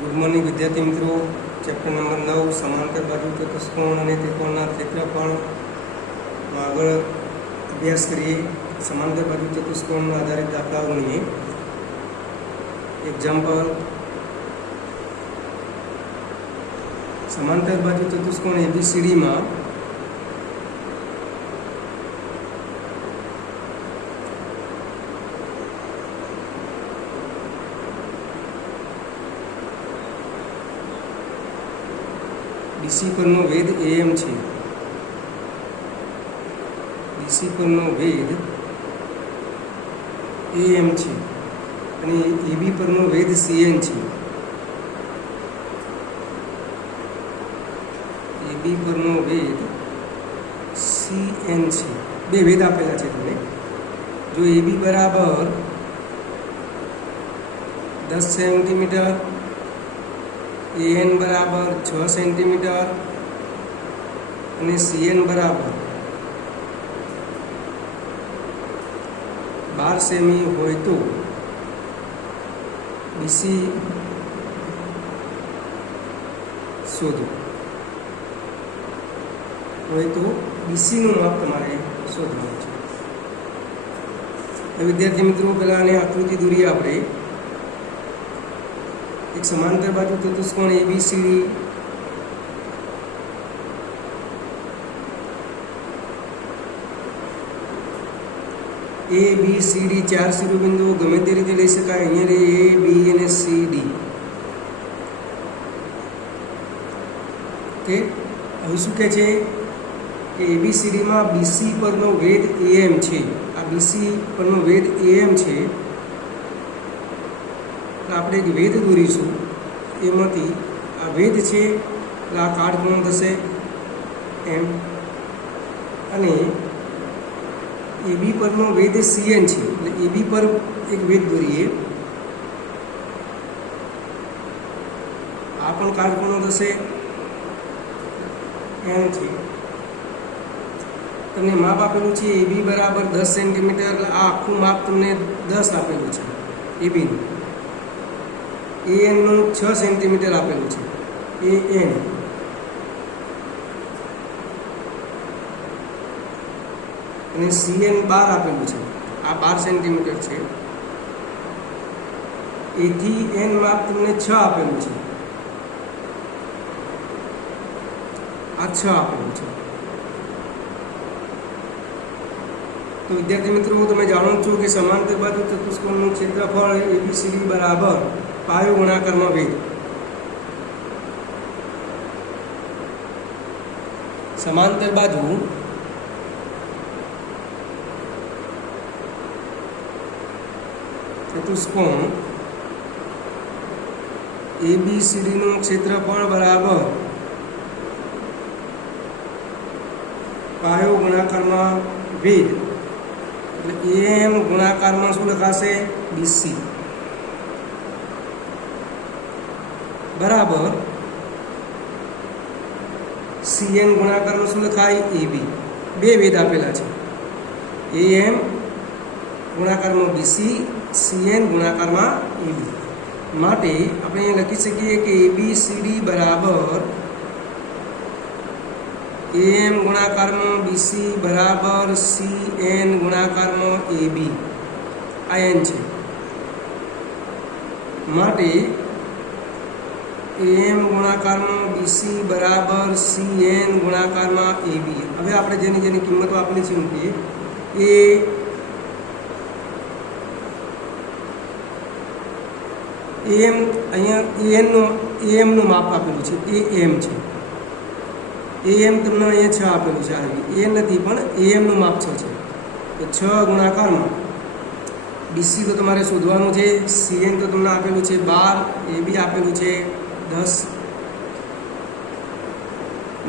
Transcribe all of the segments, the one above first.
Good morning विद्यार्थी मित्रों। Chapter number 9 समांतर बाजू चतुष्कोण और त्रिकोणना क्षेत्रफळ आगळ अभ्यास करिए। समांतर बाजू चतुष्कोण आधारित दाखला गणिए। एग्जाम्पल, समांतर बाजू चतुष्कोण ABCD में BC परનો વેધ AM છે। BC પરનો વેધ AM છે અને AB પરનો વેધ CN છે। AB પરનો વેધ CN છે। બે વેધ આપેલા છે તમને। જો AB બરાબર 10 સેન્ટીમીટર, AN बराबर 6 सेंटीमीटर और CN बराबर 12 सेमी हो तो BC शोधो। हो तो BC નું માપ તમારે શોધવાનું છે। વિદ્યાર્થી મિત્રો, પહેલા આને આકૃતિ દોરીએ આપણે। एक समांतर बाजू चतुष्कोण ABCD ABCD 4 શિરોબિંદુઓ ગમે તે રીતે લઈ શકાય। અહીંયા A, B અને C, D। ઓકે, હવે શું કહે છે કે ABCD માં BC પરનો વેધ AM છે। આ BC પરનો વેધ AM છે। આપણે એક વેધ દોરીશું। એમાંથી આ વેધ છે એટલે આ કાટકોણ થશે M અને AB પરનો વેધ CN છે એટલે AB પર એક વેધ દોરીએ। આ પણ કાટકોણ થશે M છે। તમને માપ આપેલું છે AB બરાબર 10 સેન્ટીમીટર એટલે આ આખું માપ તમને 10 આપેલું છે AB નું। AN નું 6 સેન્ટીમીટર આપેલું છે AN અને CN 12 આપેલું છે। આ 12 સેન્ટીમીટર છે। A થી N માપ તમને 6 આપેલું છે। આ 6 આપેલું છે। તો વિદ્યાર્થી મિત્રો, તમે જાણો છો કે સમાંતર બાજુ ચતુષ્કોણનું ક્ષેત્રફળ ABCD બરાબર પાયો ગુણાકારમાં વેધ। સમાંતર બાજુ ચતુષ્કોણ ABCD નું ક્ષેત્રફળ બરાબર પાયો ગુણાકારમાં વેધ। એટલે AM ગુણાકારમાં શું લખાશે BC बराबर CN गुणाकाરમાં શું લખાય AB। બે વેધ આપેલા છે AM ગુણાકારમાં BC, CN ગુણાકારમાં AB। માટે આપણે અહીં લખી શકીએ કે ABCD બરાબર AM ગુણાકારમાં BC બરાબર CN ગુણાકારમાં AB। આ N છે। માટે AM ગુણાકારમાં BC બરાબર CN ગુણાકારમાં AB। હવે આપણે જેની જેની કિંમતો આપેલી છે મૂકીએ। AM અહીંયા AM નું માપ આપેલું છે AM છે। AM તમને અહીંયા 6 આપેલું છે। A નથી પણ AM નું માપ 6 છે। તો 6 ગુણાકારમાં BC તો તમારે શોધવાનું છે। CN તો તમને આપેલું છે 12, AB આપેલું છે 10।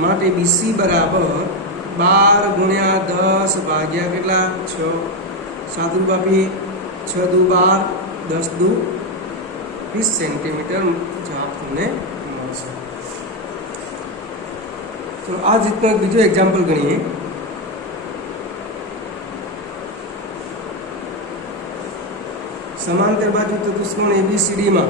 માટે BC બરાબર 12 ગુણ્યા 10 ભાગ્યા કેટલા 6। 7 રૂપ આપીએ, 6 દુ 12, 10 દુ 20 સેન્ટીમીટર જવાબ તમને મળશે। તો આ જ રીતનો બીજો એક્ઝામ્પલ ગણીએ। समांतर बाजू चतुष्कोण ABCD में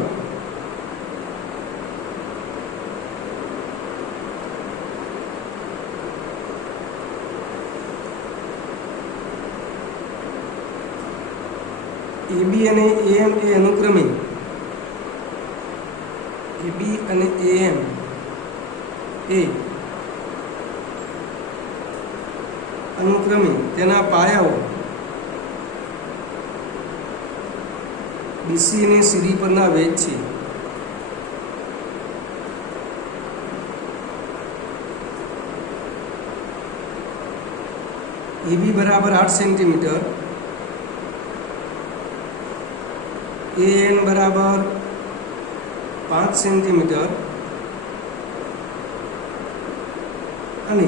AB અને AM એ અનુક્રમે AB અને AM એ અનુક્રમે તેના પાયાઓ BC અને CD પરના વેધ છે. AB બરાબર 8 સેન્ટીમીટર, AN બરાબર 5 સેન્ટીમીટર અને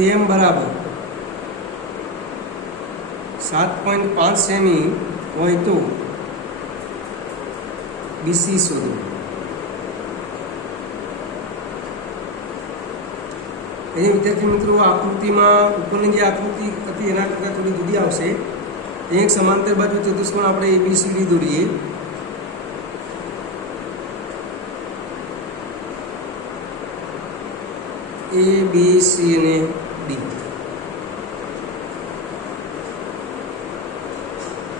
AM બરાબર 7.5 સેમી હોય તો BC શોધો. અહીં વિદ્યાર્થી મિત્રો આકૃતિમાં ઉપરની જે આકૃતિ હતી એના કરતાં થોડી જુદી આવશે. એક સમાંતર બાજુ ચતુષ્કોણ આપણે ABCD દોરીએ. A B C અને D.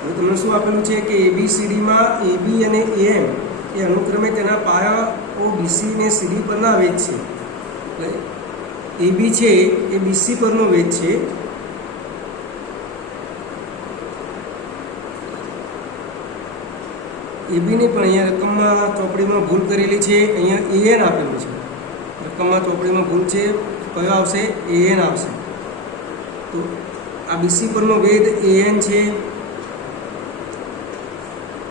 હવે તમને શું આપેલું છે કે ABCD માં AB અને AM એ અનુક્રમે તેના પાયાઓ BC અને CD પરના વેધ છે. AB છે એ BC પરનો વેધ છે. AB ની પણ અહીંયા રકમમાં ચોપડીમાં ભૂલ કરેલી છે. અહીંયા AN આપેલું છે. રકમમાં ચોપડીમાં ભૂલ છે. કયો આવશે? AN આવશે. તો આ BC પરનો વેધ AN છે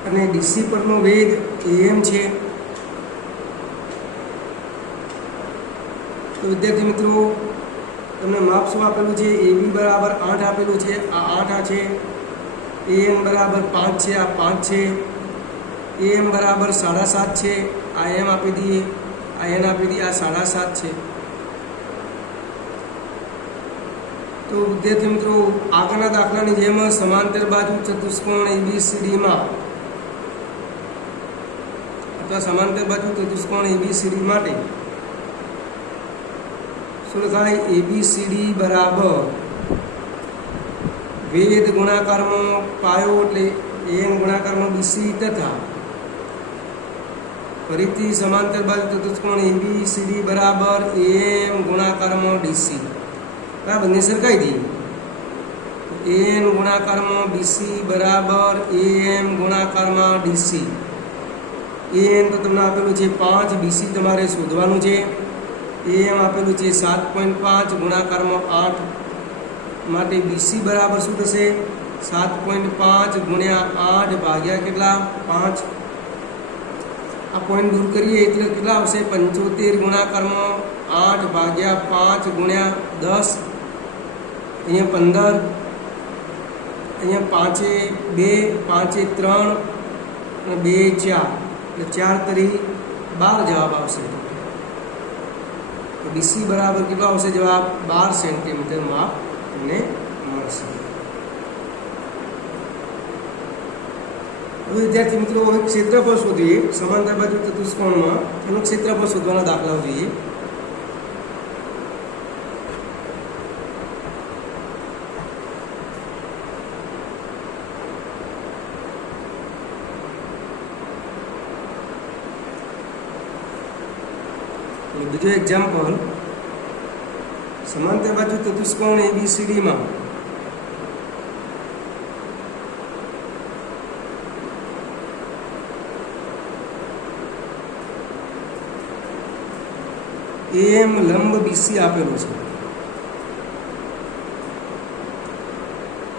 અને DC પરનો વેધ AM છે. તો વિદ્યાર્થી મિત્રો તમને માપ શું આપેલું છે? AB બરાબર 8 આપેલું છે. આ 8 આ છે. AN બરાબર 5 છે. આ 5 છે. AM બરાબર 7.5 છે. આ M આપી દઈએ. આ N આપી દઈએ. આ 7.5 છે. તો વિદ્યાર્થી મિત્રો આગળના દાખલાની જેમ સમાંતર બાજુ ચતુષ્કોણ ABCD માં અથવા સમાંતર બાજુ ચતુષ્કોણ ABCD માટે શું લખાય? ABCD બરાબર વેધ ગુણાકારમાં પાયો એટલે AN ગુણાકારમાં BC તથા ફરીથી સમાંતર બાજુ ચતુષ્કોણ ABCD બરાબર AM ગુણાકારમાં DC. આ બંને સરખાઈ દઈએ. AN ગુણાકારમાં BC બરાબર AM ગુણાકારમાં DC. AN તો તમને આપેલું છે 5, BC તમારે શોધવાનું છે. AM આપેલું છે 7.5 ગુણાકારમાં 8 માટે BC બરાબર શું થશે? 7.5 ગુણ્યા 8 ભાગ્યા કેટલા? 5. આ પોઈન્ટ દૂર કરીએ એટલે કેટલા આવશે? 75 ગુણાકારમાં 8 ભાગ્યા 5 ગુણ્યા 10. અહીંયા 15. અહીંયા 5 2, 5 3 અને 2 4 એટલે 4 તરી 12 જવાબ આવશે. તો BC બરાબર કેટલો આવશે જવાબ? 12 સેન્ટીમીટર માપ તમને મળશે. હવે વિદ્યાર્થી મિત્રો હવે ક્ષેત્રફળ શોધીએ. સમાંતર બાજુ ચતુષ્કોણમાં એનું ક્ષેત્રફળ શોધવાના દાખલાઓ જોઈએ. બીજો એક્ઝામ્પલ સમાંતર બાજુ ચતુષ્કોણ ABCD માં AM લંબ BC આપેલું છે.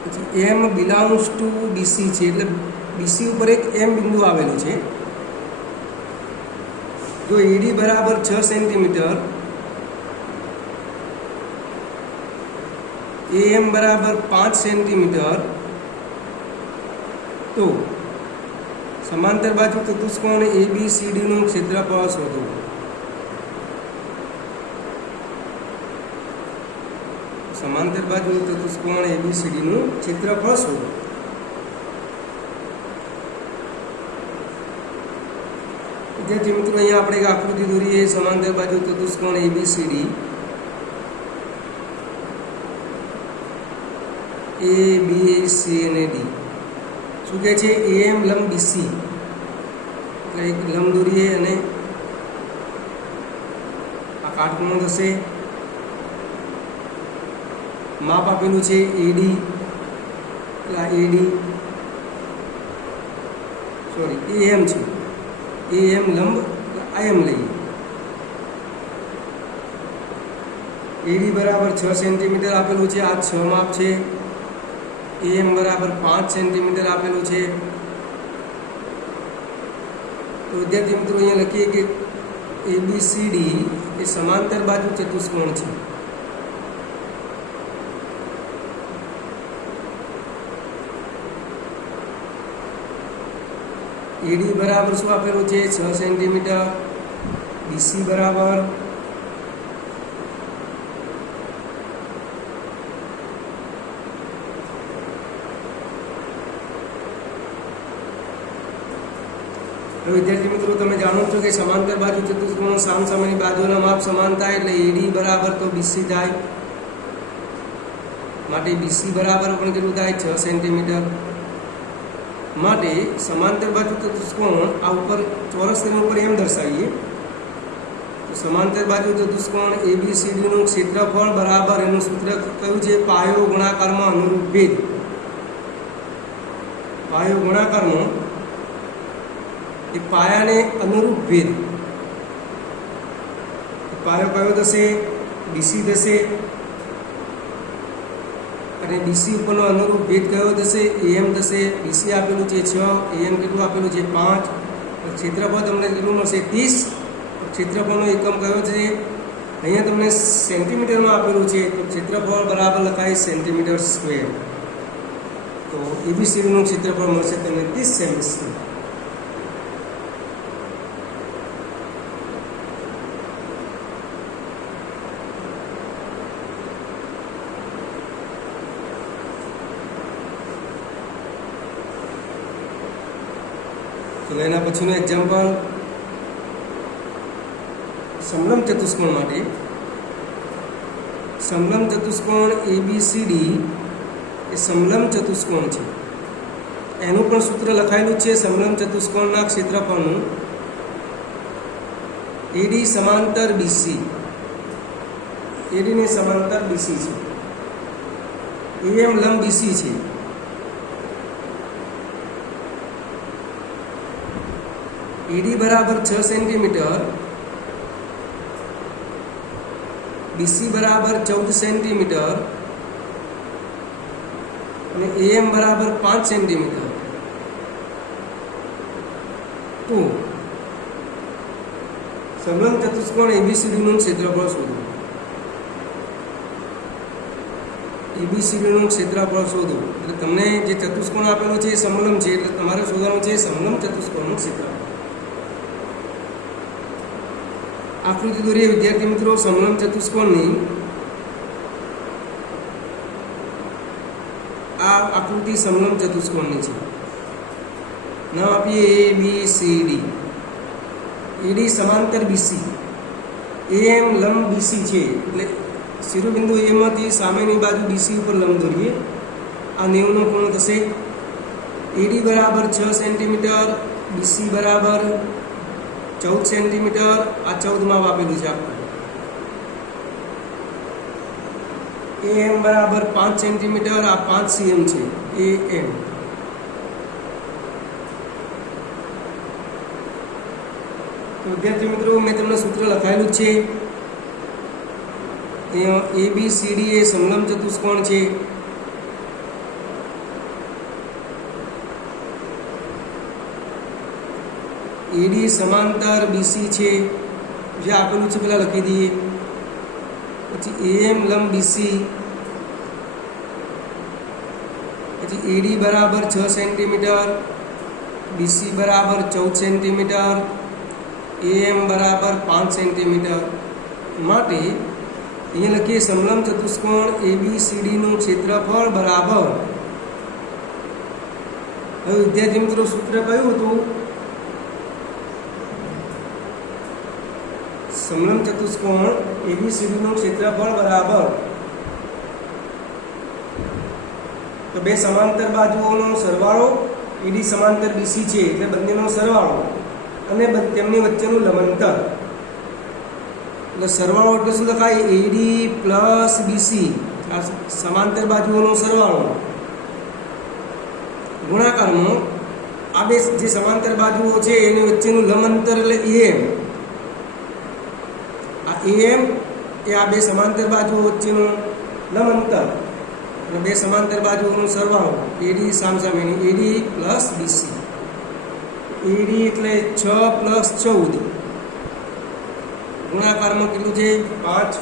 પછી M બિલોંગ્સ ટુ BC છે એટલે BC ઉપર એક M બિંદુ આવેલું છે. જો AD બરાબર 6 સેન્ટીમીટર, AM બરાબર 5 સેન્ટીમીટર, તો સમાંતર બાજુ ચતુષ્કોણ ABCD નું ક્ષેત્રફળ શોધો. સમાંતર બાજુ ચતુષ્કોણ ABCD નું ક્ષેત્રફળ શોધો. વિદ્યાર્થી મિત્રો અહીંયા આપણે એક આકૃતિ દોરીએ. સમાંતર બાજુ ચતુષ્કોણ ABCD A B C અને D. શું કહે છે? AM લંબ BC, એટલે એક લંબ દોરીએ અને આ કાટખૂણો થશે. માપ આપેલું છે AD, એટલે આ AD સોરી AM છે, AM લંબ IM લઈએ. AD બરાબર 6 સેન્ટીમીટર આપેલું છે, આ 6 માપ છે. AM બરાબર 5 સેન્ટીમીટર આપેલું છે. તો વિદ્યાર્થી મિત્રો અહીંયા લખીએ કે ABCD એ સમાંતર બાજુ ચતુષ્કોણ છે. AD બરાબર શું આપેલું છે? 6 સેન્ટીમીટર. BC બરાબર વિદ્યાર્થી મિત્રો તમે જાણો છો કે સમાંતર બાજુ ચતુષ્કોણ સામસામેની બાજુના માપ સમાન થાય એટલે AD બરાબર તો BC થાય. માટે BC બરાબર પણ કેટલું થાય? 6 સેન્ટીમીટર. માટે સમાંતર બાજુ ચતુષ્કોણ આ ઉપર ચોરસ તેના ઉપર એમ દર્શાવીએ તો સમાંતર બાજુ ચતુષ્કોણ ABCD નું ક્ષેત્રફળ બરાબર એનું સૂત્ર કયું છે? પાયો ગુણાકારમાં અનુરૂપ ભેદ. પાયો ગુણાકારમાં એ પાયાને અનુરૂપ ભેદ. પાયો કયો થશે? BC થશે. અને BC ઉપરનો અનુરૂપ ભેદ કયો થશે? AM થશે. BC આપેલું છે 6, AM કેટલું આપેલું છે? 5. ક્ષેત્રફળ તમને કેટલું મળશે? 30. ક્ષેત્રફળનો એકમ કયો છે? અહીંયા તમને સેન્ટીમીટરમાં આપેલું છે તો ક્ષેત્રફળ બરાબર લખાય સેન્ટીમીટર સ્ક્વેર. તો ABCD નું ક્ષેત્રફળ મળશે તમને 30 સેમી². તો એના પછીનું એક્ઝામ્પલ સમલંબ ચતુષ્કોણ માટે. સમલંબ ચતુષ્કોણ ABCD એ સમલંબ ચતુષ્કોણ છે. એનું પણ સૂત્ર લખાયેલું છે સમલંબ ચતુષ્કોણના ક્ષેત્રફળનું. AD સમાંતર BC, AD ને સમાંતર BC છે. AM લંબ BC છે. AD બરાબર 6 સેન્ટીમીટર, BC બરાબર 14 સેન્ટીમીટર અને AM બરાબર 5 સેન્ટીમીટર. તો સમલંબ ચતુષ્કોણ ABCD નું ક્ષેત્રફળ શોધો. ABCD નું ક્ષેત્રફળ શોધો એટલે તમને જે ચતુષ્કોણ આપેલો છે એ સમલંબ છે એટલે તમારે શોધવાનું છે સમલંબ ચતુષ્કોણનું ક્ષેત્રફળ. આકૃતિ દોરીએ વિદ્યાર્થી મિત્રો સમલંબ ચતુષ્કોણની. આ આકૃતિ સમલંબ ચતુષ્કોણની છે. નામ આપીએ ABCD. AD સમાંતર BC, AM લંબ BC છે એટલે શિરોબિંદુ A માંથી સામેની બાજુ BC ઉપર લંબ દોરીએ. આ 90 નો ખૂણો થશે. AD બરાબર 6 સેન્ટીમીટર, BC બરાબર 14 સેન્ટીમીટર. આ 14 માં આપેલું છે આપણે. AM બરાબર 5 સેન્ટીમીટર, આ 5 cm છે. AM તો વિદ્યાર્થી મિત્રો મેં તમને સૂત્ર લખાયેલું છે. ABCD એ સમલંબ ચતુષ્કોણ છે. AD સમાંતર BC છે જે આપેલું છે પેલા લખી દઈએ. પછી AM લંબ BC, પછી AD બરાબર 6 સેન્ટીમીટર, BC બરાબર 14 સેન્ટીમીટર, AM બરાબર 5 સેન્ટીમીટર. માટે અહીંયા લખીએ સમલંબ ચતુષ્કોણ ABCD નું ક્ષેત્રફળ બરાબર. હવે વિદ્યાર્થી મિત્રો સૂત્ર કયું હતું? સમલંબ ચતુષ્કોણ ABCD નું ક્ષેત્રફળ બરાબર તો બે સમાંતર બાજુઓનો સરવાળો એડી સમાંતર બીસી છે એટલે બંનેનો સરવાળો અને તેમની વચ્ચેનું લંબાંતર. એટલે સરવાળો એટલે શું લખાય? એડી પ્લસ બીસી, આ સમાંતર બાજુઓનો સરવાળો ગુણાકારમાં આ બે જે સમાંતર બાજુઓ છે એની વચ્ચેનું લંબાંતર એટલે એમ. આ એમ એ આ બે સમાંતર બાજુઓ વચ્ચેનું લંબાંતર અને બે સમાંતર બાજુઓનો સરવાળો એડી સામસામેની એડી પ્લસ બીસી. એડી એટલે 6 પ્લસ 14 ગુણાકારમાં કેટલું છે? 5.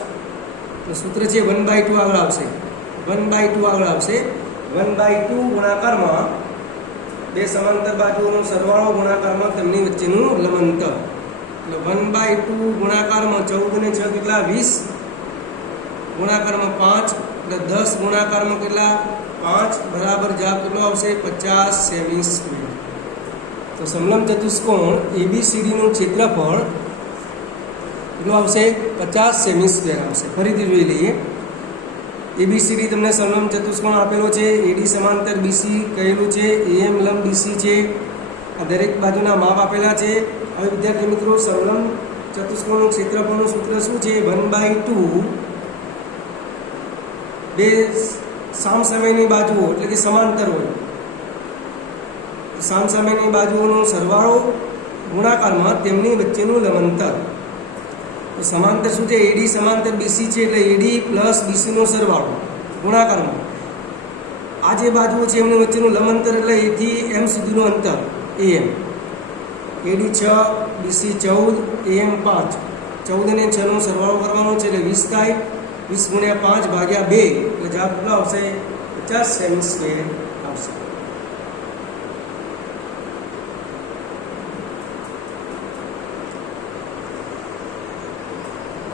તો સૂત્ર છે 1/2 આગળ આવશે. 1/2 આગળ આવશે. 1/2 ગુણાકારમાં બે સમાંતર બાજુઓનો સરવાળો ગુણાકારમાં તેમની વચ્ચેનું લંબાંતર. એટલે 1/2 ગુણાકારમાં 14 ને 6 કેટલા? 20. ગુણાકારમાં 5 એટલે 10 ગુણાકારમાં કેટલા? 5 બરાબર જવાબ કેટલો આવશે? 50 સેમી સ્ક્વેર. તો સમલંબ ચતુષ્કોણ એબીસીડીનું ક્ષેત્રફળ કેટલું આવશે? 50 સેમી સ્ક્વેર આવશે. ફરીથી જોઈ લઈએ. એબીસીડી તમને સમલંબ ચતુષ્કોણ આપેલો છે. એડી સમાંતર બીસી કહેલું છે. એમ લંબ બીસી છે. આ દરેક બાજુના માપ આપેલા છે. હવે વિદ્યાર્થી મિત્રો, સમલંબ ચતુષ્કોણનું ક્ષેત્રફળનું સૂત્ર શું છે? 1/2 બે સામસામેની બાજુઓ એટલે કે સમાંતર હોય, સામસામેની બાજુઓનો સરવાળો ગુણાકારમાં તેમની વચ્ચેનું લંબાંતર. તો સમાંતર શું છે? એડી સમાંતર બીસી છે એટલે એડી પ્લસ બીસીનો સરવાળો ગુણાકારમાં આ જે બાજુઓ છે એમની વચ્ચેનું લંબાંતર એટલે એથી એમ સુધીનું અંતર એમ. એડી 6, બીસી 14, એમ 5. 14 અને 6 નો સરવાળો કરવાનો છે એટલે 20 થાય. 20 ગુણ્યા 5 ભાગ્યા 2 એટલે જવાબ કેટલો આવશે? 50 સેમી સ્ક્વેર આવશે.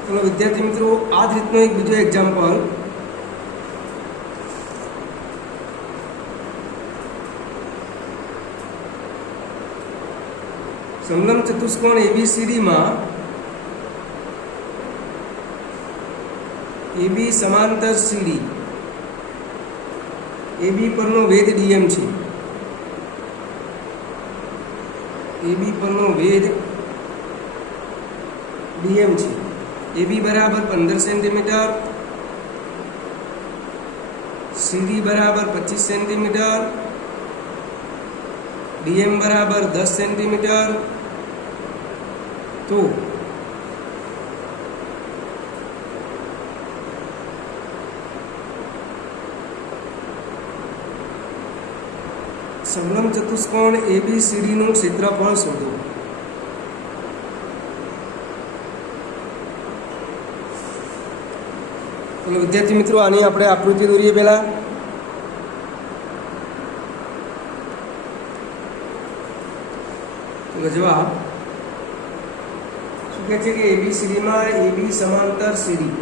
ચલો વિદ્યાર્થી મિત્રો, આ જ રીતનો એક બીજો એક્ઝામ્પલ. સમલંબ ચતુષ્કોણ એબીસીડીમાં એબી સમાંતર સીડી, એબી પરનો વેધ ડીએમ છે. એબી પરનો વેધ ડીએમ છે. એબી બરાબર 15 સેન્ટીમીટર, સીડી બરાબર 25 સેન્ટીમીટર, ડીએમ બરાબર 10 સેન્ટીમીટર. તો સમલંબ ચતુષ્કોણ એબીસીડીનું ક્ષેત્રફળ શોધો. ચલો વિદ્યાર્થી મિત્રો, આની આપણે આકૃતિ દોરીએ. પહેલા જવાબ શું કહે છે કે એબીસીડીમાં એબી સમાંતર સીડી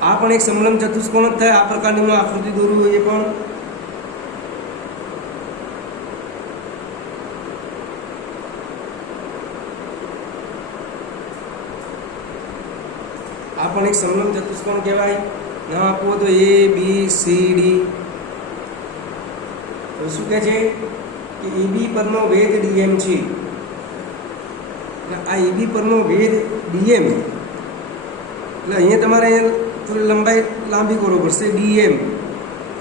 આ પણ એક સમલંબ ચતુષ્કોણ જ થાય. આ પ્રકારની હું આકૃતિ દોરું એ પણ એક સમલંબ ચતુષ્કોણ કહેવાય. નામ આપવું તો એ બી સી ડી. તો શું કહે છે કે એબી પરનો વેધ ડીએમ છે. આ એબી પરનો વેધ ડીએમ એટલે અહીંયા તમારે થોડી લંબાઈ લાંબી કરવો પડશે. ડીએમ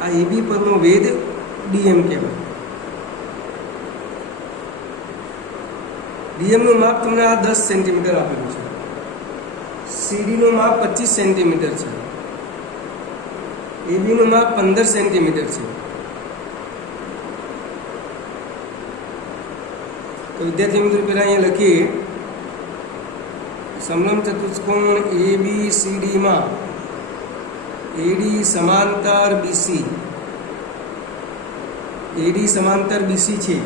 આ એબી પરનો વેધ ડીએમ કહેવાય. ડીએમનું માપ તમને આ 10 સેન્ટીમીટર આપેલું છે. સીડીનું માપ 25 સેન્ટીમીટર છે. એબીનું માપ 15 સેન્ટીમીટર છે. તો વિદ્યાર્થી મિત્રો પહેલાં અહીંયા લખીએ સમલંબ ચતુષ્કોણ એબીસીડીમાં એડી સમાંતર બીસી, એડી સમાંતર બીસી છે.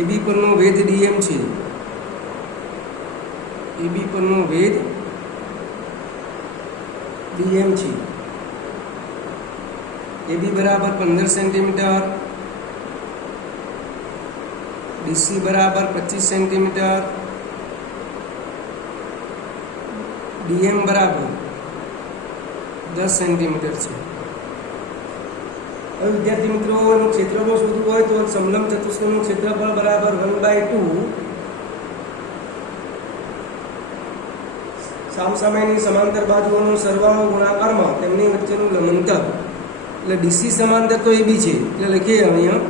એબી પરનો વેધ ડીએમ છે. એબી પરનો વેધ ડીએમ છે. એબી બરાબર 15 સેન્ટીમીટર, બીસી બરાબર 25 સેન્ટીમીટર, ડીએમ બરાબર 10 સેન્ટીમીટર છે. હવે વિદ્યાર્થી મિત્રો એનું ક્ષેત્રફળ શોધવું હોય તો સમલંબ ચતુષ્કોણનું ક્ષેત્રફળ બરાબર 1/2 સામસામેની સમાંતર બાજુઓનો સરવાળો ગુણાકારમાં તેમની વચ્ચેનું લંબંતર. એટલે ડીસી સમાંતર તો AB છે એટલે લખીએ અહીંયા.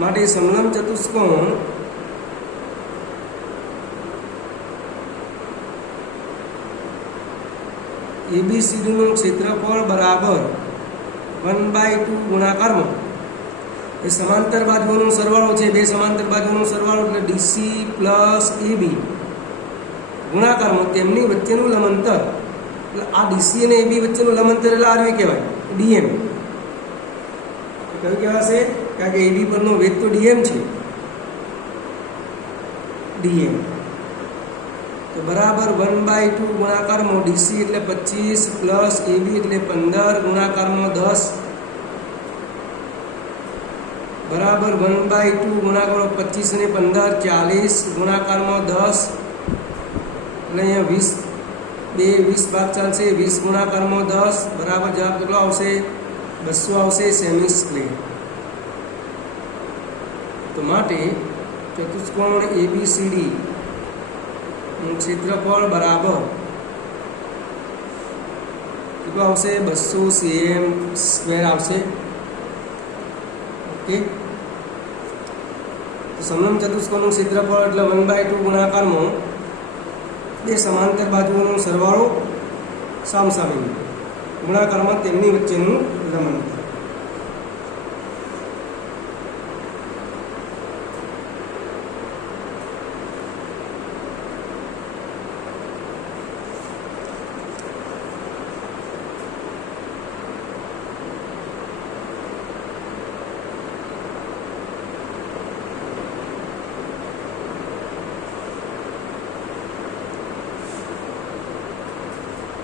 માટે સમલંબ ચતુષ્કોણ ABCD નું ક્ષેત્રફળ બરાબર 1/2 ગુણાકારમાં એ સમાંતર બાજુઓનો સરવાળો છે. બે સમાંતર બાજુઓનો સરવાળો એટલે DC પ્લસ AB ગુણાકારમાં તેમની વચ્ચેનું લંબંતર. એટલે આ DC અને AB વચ્ચેનું લંબંતર એટલે આરવી કહેવાય, DM. કયું કહેવાશે? કારણ કે AB પરનો વેગ તો DM છે, DM. તો બરાબર 1/2 ગુણાકારમાં DC એટલે 25 પ્લસ AB એટલે 15 ગુણાકારમાં 10 બરાબર 1/2 ગુણાકારમાં 25 અને 15 40 ગુણાકારમાં 10 એટલે અહીંયા 20 ભાગ ચાલશે. 20 ગુણાકારમાં 10 બરાબર જવાબ કેટલો આવશે? 200 આવશે, સેમી સ્ક્વેર. તો માટે ચતુષ્કોણ ABCD ક્ષેત્રફળ બરાબર કેટલું આવશે? 200 cm સ્ક્વેર આવશે. ઓકે. તો સમલંબ ચતુષ્કોણનું ક્ષેત્રફળ એટલે 1/2 ગુણાકારમાં બે સમાંતર બાજુઓનો સરવાળો સામસામે ગુણાકારમાં તેમની વચ્ચેનું લંબંતર.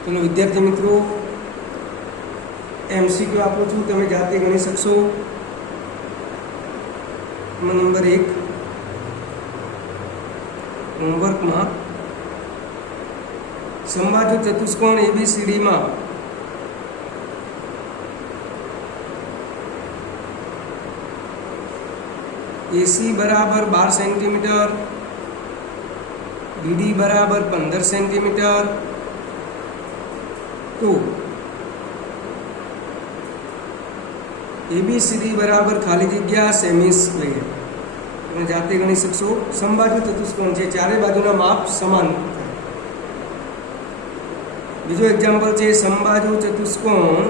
ચલો વિદ્યાર્થી મિત્રો, MCQ આપું છું, તમે જાતે ગણી શકશો. નંબર 1 હોમવર્કમાં સમબાજુ ચતુષ્કોણ ABCD માં AC બરાબર 12 સેન્ટીમીટર, BD બરાબર 15 સેન્ટીમીટર, તો ABCD બરાબર ખાલી જગ્યા સેમી સ્ક્વેર. તમે જાતે ગણી શકશો. સમબાજુ ચતુષ્કોણ છે, ચારે બાજુના માપ સમાન. બીજો એક્ઝામ્પલ છે સમબાજુ ચતુષ્કોણ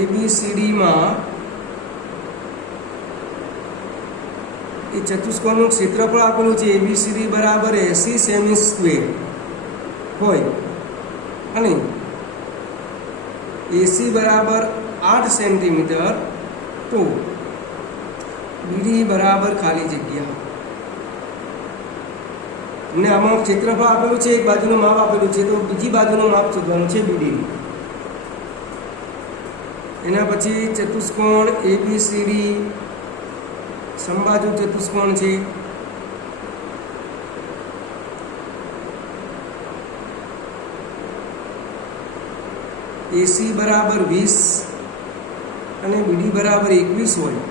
ABCD માં એ ચતુષ્કોણનું ક્ષેત્રફળ આપેલું છે ABCD બરાબર 80 સેમી સ્ક્વેર હોય અને AC બરાબર 8 સેન્ટીમીટર, તો BD બરાબર ખાલી જગ્યા. તમને આમાં ક્ષેત્રફળ આપેલું છે, એક બાજુનું માપ આપેલું છે, તો બીજી બાજુનું માપ શોધવાનું છે BD. એના પછી ચતુષ્કોણ ABCD સમબાજુ ચતુષ્કોણ છે. AC બરાબર 20 અને BD બરાબર 21 હોય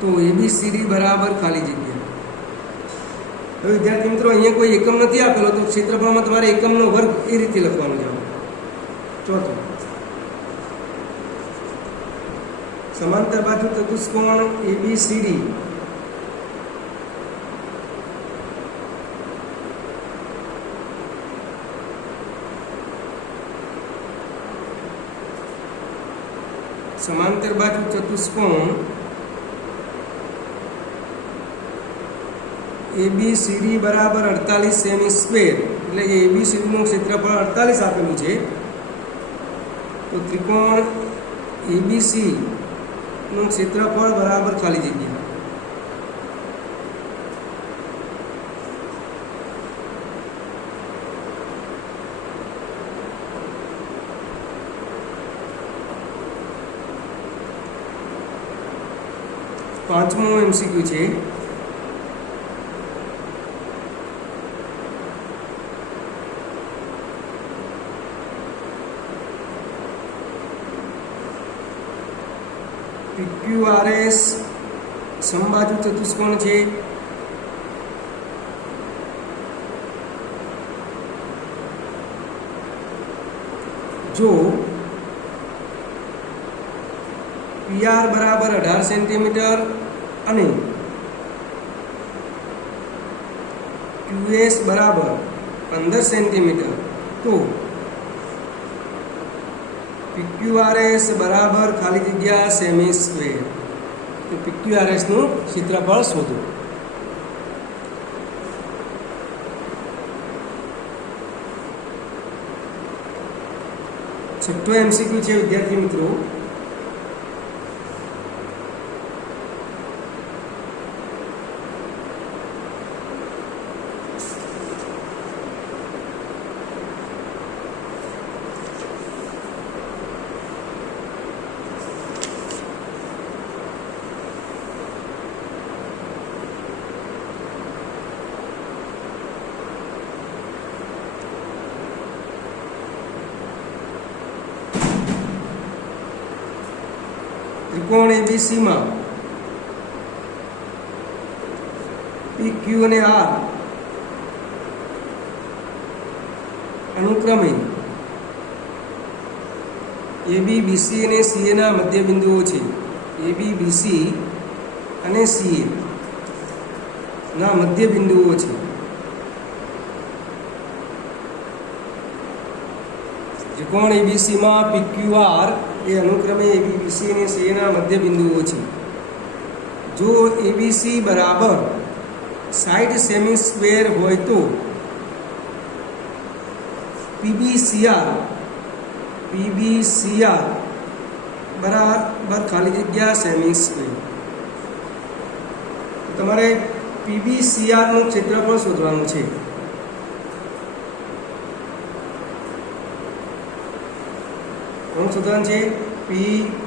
તો ABCD બરાબર ખાલી જગ્યા. હવે વિદ્યાર્થી મિત્રો, અહીંયા કોઈ એકમ નથી આપેલો, તો ક્ષેત્રફળમાં તમારે એકમનો વર્ગ એ રીતે લખવાનો છે. ચોથું, સમાંતર બાજુ ચતુષ્કોણ ABCD સમાંતર બાજુ ચતુષ્કોણ ABCD બરાબર 48 સેમી સ્ક્વેર. એટલે કે ABCD નું ક્ષેત્રફળ 48 આપેલું છે, તો ત્રિકોણ ABC નું ક્ષેત્રફળ બરાબર ખાલી જગ્યા. પાંચમો MCQ છે PQRS સમબાજુ ચતુષ્કોણ છે. જો PR બરાબર 18 સેન્ટીમીટર અને QS બરાબર 15 સેન્ટીમીટર તો PQRS બરાબર ખાલી જગ્યા સેમી સ્ક્વેર. તો PQRS નું ક્ષેત્રફળ શોધો. છઠ્ઠો MCQ છે વિદ્યાર્થી મિત્રો. ત્રિકોણ ABC માં PQ અને R અનુક્રમે AB BC અને CA ના મધ્ય બિંદુઓ છે. AB BC અને CA ના મધ્ય બિંદુઓ છે. ત્રિકોણ ABC માં PQR એ અનુક્રમે AB BC અને CA ના મધ્ય બિંદુઓ છે. જો ABC બરાબર 60 સેમી સ્ક્વેર હોય તો PBCR બરાબર ખાલી જગ્યા સેમી સ્ક્વેર. તમારે PBCR નું ક્ષેત્રફળ શોધવાનું છે. કોણ શોધવાનું છે? PBCR.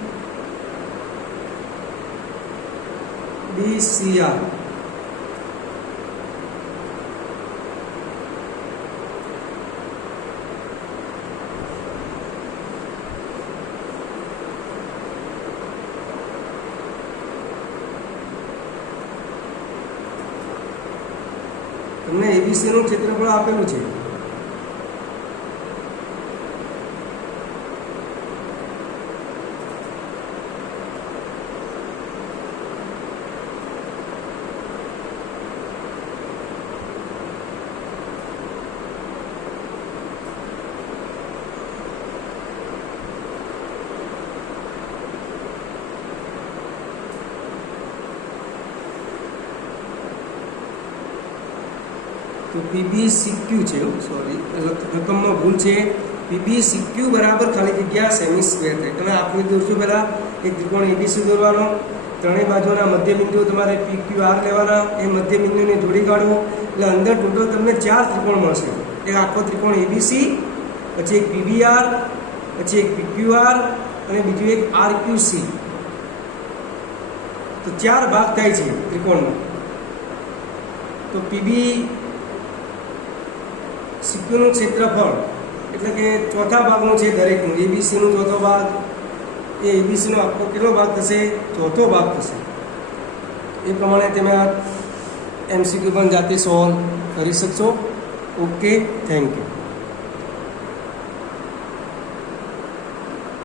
તમને ABC નું ક્ષેત્રફળ આપેલું છે. તો PBCQ છે, સોરી રકમમાં ભૂલ છે. PBCQ બરાબર ખાલી જગ્યા સેમી સ્ક્વેર થાય. તમે આકૃતિ દોરશો પહેલાં એક ત્રિકોણ ABC દોરવાનો, ત્રણેય બાજુના મધ્ય બિંદુઓ તમારે PQR લેવાના, એ મધ્ય બિંદુને જોડી કાઢવો એટલે અંદર ટોટલ તમને 4 ત્રિકોણ મળશે. એક આખો ત્રિકોણ ABC, પછી એક PBR, પછી એક PQR અને બીજું એક RQC. તો 4 ભાગ થાય છે ત્રિકોણમાં. તો PBCQ નું ક્ષેત્રફળ એટલે કે ચોથા ભાગનું છે દરેકનું. ABC નું ચોથો ભાગ એ ABC નો આખો કેટલો ભાગ થશે? ચોથો ભાગ થશે. એ પ્રમાણે તમે આ MCQ પણ જાતે સોલ્વ કરી શકશો. Okay, thank you.